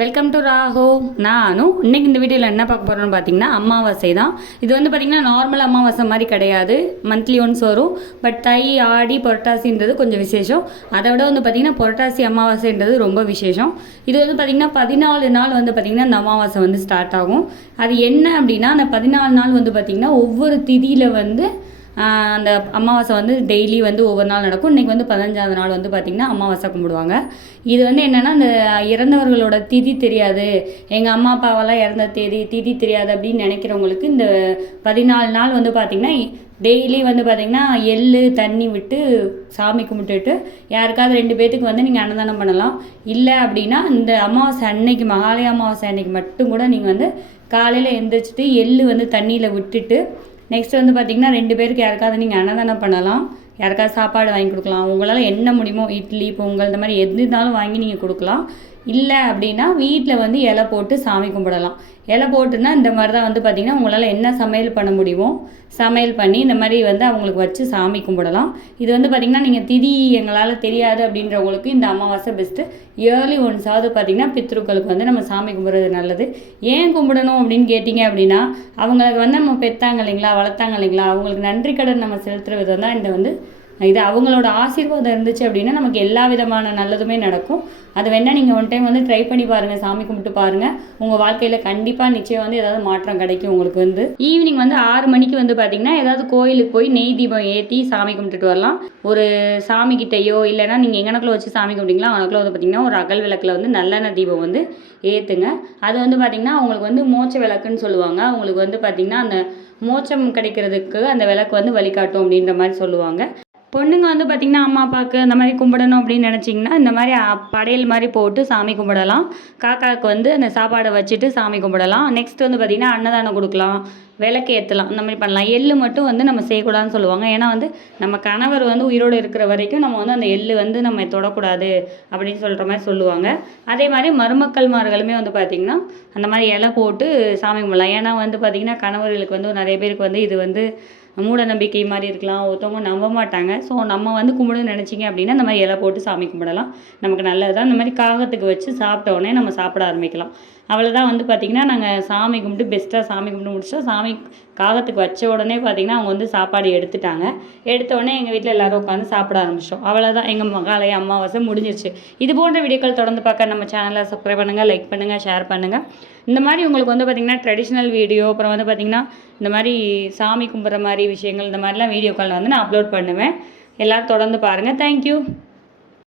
Welcome to ராஹோ நானும் இன்னைக்கு இந்த வீடியோவில் என்ன பார்க்க போகிறோம்னு பார்த்தீங்கன்னா அமாவாசை தான். இது வந்து பார்த்திங்கன்னா நார்மல் அமாவாசை மாதிரி கிடையாது. மந்த்லி ஒன்ஸ் வரும். பட் தை ஆடி புரட்டாசின்றது கொஞ்சம் விசேஷம். அதை விட வந்து பார்த்திங்கன்னா புரட்டாசி அமாவாசைன்றது ரொம்ப விசேஷம். இது வந்து பார்த்திங்கன்னா பதினாலு நாள் வந்து பார்த்திங்கன்னா இந்த அமாவாசை வந்து ஸ்டார்ட் ஆகும். அது என்ன அப்படின்னா அந்த பதினாலு நாள் வந்து பார்த்திங்கன்னா ஒவ்வொரு திதியில் வந்து அந்த அமாவாசை வந்து டெய்லி வந்து ஒவ்வொரு நாள் நடக்கும். இன்றைக்கி வந்து பதினஞ்சாவது நாள் வந்து பார்த்திங்கன்னா அமாவாசை கும்பிடுவாங்க. இது வந்து என்னென்னா அந்த இறந்தவர்களோட திதி தெரியாது. எங்கள் அம்மா அப்பாவெல்லாம் இறந்த தேதி திதி தெரியாது அப்படின்னு நினைக்கிறவங்களுக்கு இந்த பதினாலு நாள் வந்து பார்த்திங்கன்னா டெய்லி வந்து பார்த்திங்கன்னா எள்ளு தண்ணி விட்டு சாமி கும்பிட்டுட்டு யாருக்காவது ரெண்டு பேர்த்துக்கு வந்து நீங்கள் அன்னதானம் பண்ணலாம். இல்லை அப்படின்னா இந்த அமாவாசை அன்னைக்கு மகாலய அமாவாசை அன்னைக்கு மட்டும் கூட நீங்கள் வந்து காலையில் எந்திரிச்சிட்டு எள்ளு வந்து தண்ணியில் விட்டுட்டு நெக்ஸ்ட் வந்து பார்த்தீங்கன்னா ரெண்டு பேருக்கு யாருக்காவது நீங்கள் அன்னதானம் பண்ணலாம். யாருக்காவது சாப்பாடு வாங்கி கொடுக்கலாம். உங்களால் என்ன முடியுமோ இட்லி பொங்கல் இந்த மாதிரி எது இருந்தாலும் வாங்கி நீங்கள் கொடுக்கலாம். இல்லை அப்படின்னா வீட்டில் வந்து இலை போட்டு சாமி கும்பிடலாம். இலை போட்டுன்னா இந்த மாதிரி தான் வந்து பார்த்திங்கன்னா உங்களால் என்ன சமையல் பண்ண முடியுமோ சமையல் பண்ணி இந்த மாதிரி வந்து அவங்களுக்கு வச்சு சாமி கும்பிடலாம். இது வந்து பார்த்திங்கன்னா நீங்கள் திதி எங்களால் தெரியாது அப்படின்றவங்களுக்கு இந்த அமாவாசை பெஸ்ட்டு இயர்லி ஒன்ஸாவது பார்த்திங்கன்னா பித்ருக்களுக்கு வந்து நம்ம சாமி கும்பிட்றது நல்லது. ஏன் கும்பிடணும் அப்படின்னு கேட்டிங்க அப்படின்னா அவங்களுக்கு வந்து நம்ம பெத்தாங்க இல்லைங்களா வளர்த்தாங்க இல்லைங்களா அவங்களுக்கு நன்றி கடன் நம்ம செலுத்துகிற விதம் தான் இந்த வந்து இது அவங்களோட ஆசீர்வாதம் இருந்துச்சு அப்படின்னா நமக்கு எல்லா விதமான நல்லதுமே நடக்கும். அது வேணால் நீங்கள் ஒன் டைம் வந்து ட்ரை பண்ணி பாருங்கள் சாமி கும்பிட்டு பாருங்கள் உங்கள் வாழ்க்கையில் கண்டிப்பாக நிச்சயம் வந்து ஏதாவது மாற்றம் கிடைக்கும் உங்களுக்கு வந்து. ஈவினிங் வந்து ஆறு மணிக்கு வந்து பார்த்தீங்கன்னா ஏதாவது கோயிலுக்கு போய் நெய் தீபம் ஏற்றி சாமி கும்பிட்டுட்டு வரலாம். ஒரு சாமி கிட்டேயோ இல்லைன்னா நீங்கள் எங்கனக்குள்ள வச்சு சாமி கும்பிட்டீங்களோ அவனுக்குள்ள வந்து பார்த்தீங்கன்னா ஒரு அகல் விளக்கில் வந்து நல்லெண்ணெய் தீபம் வந்து ஏற்றுங்க அது வந்து பார்த்திங்கன்னா அவங்களுக்கு வந்து மோச்ச விளக்குன்னு சொல்லுவாங்க. அவங்களுக்கு வந்து பார்த்திங்கன்னா அந்த மோச்சம் கிடைக்கிறதுக்கு அந்த விளக்கு வந்து வழிகாட்டும் அப்படின்ற மாதிரி சொல்லுவாங்க. பொண்ணுங்க வந்து பார்த்திங்கன்னா அம்மா அப்பாவுக்கு அந்த மாதிரி கும்பிடணும் அப்படின்னு நினச்சிங்கன்னா இந்த மாதிரி படையல் மாதிரி போட்டு சாமி கும்பிடலாம். காக்காவுக்கு வந்து அந்த சாப்பாடை வச்சுட்டு சாமி கும்பிடலாம். நெக்ஸ்ட் வந்து பார்த்திங்கன்னா அன்னதானம் கொடுக்கலாம். விளக்கு ஏற்றலாம் இந்த மாதிரி பண்ணலாம். எள்ளு மட்டும் வந்து நம்ம செய்யக்கூடாதுன்னு சொல்லுவாங்க. ஏன்னா வந்து நம்ம கணவர் வந்து உயிரோடு இருக்கிற வரைக்கும் நம்ம வந்து அந்த எள்ளு வந்து நம்ம தொடக்கூடாது அப்படின்னு சொல்கிற மாதிரி சொல்லுவாங்க. அதே மாதிரி மருமக்கள்மார்களுமே வந்து பார்த்திங்கன்னா அந்த மாதிரி இலை போட்டு சாமி கும்பிடலாம். ஏன்னா வந்து பார்த்திங்கன்னா கணவர்களுக்கு வந்து நிறைய பேருக்கு வந்து இது வந்து மூட நம்பிக்கை மாதிரி இருக்கலாம். ஒருத்தவங்க நம்ப மாட்டாங்க. ஸோ நம்ம வந்து கும்பிடுன்னு நினச்சிங்க அப்படின்னா இந்த மாதிரி இலை போட்டு சாமி கும்பிடலாம். நமக்கு நல்லது தான் இந்த மாதிரி காகத்துக்கு வச்சு சாப்பிட்டோடனே நம்ம சாப்பிட ஆரம்பிக்கலாம். அவ்வளோதான் வந்து பார்த்திங்கன்னா நாங்கள் சாமி கும்பிட்டு பெஸ்ட்டாக சாமி கும்பிட்டு முடிச்சோம் சாமி காகத்துக்கு வச்ச உடனே பார்த்திங்கன்னா அவங்க வந்து சாப்பாடு எடுத்துட்டாங்க. எடுத்த உடனே எங்கள் வீட்டில் எல்லோரும் உட்காந்து சாப்பிட ஆரம்பிச்சிட்டோம். அவ்வளோதான் எங்கள் மகாலய அமாவாசை முடிஞ்சிருச்சு. இது போன்ற வீடியோக்கள் தொடர்ந்து பார்க்க நம்ம சேனலை சப்ஸ்கிரைப் பண்ணுங்கள் லைக் பண்ணுங்கள் ஷேர் பண்ணுங்கள் இந்த மாதிரி உங்களுக்கு வந்து பார்த்திங்கன்னா ட்ரெடிஷ்னல் வீடியோ அப்புறம் வந்து பார்த்திங்கன்னா இந்த மாதிரி சாமி கும்பிட்ற மாதிரி விஷயங்கள் இந்த மாதிரிலாம் வீடியோக்கள் வந்து நான் அப்லோட் பண்ணுவேன். எல்லோரும் தொடர்ந்து பாருங்கள் தேங்க்யூ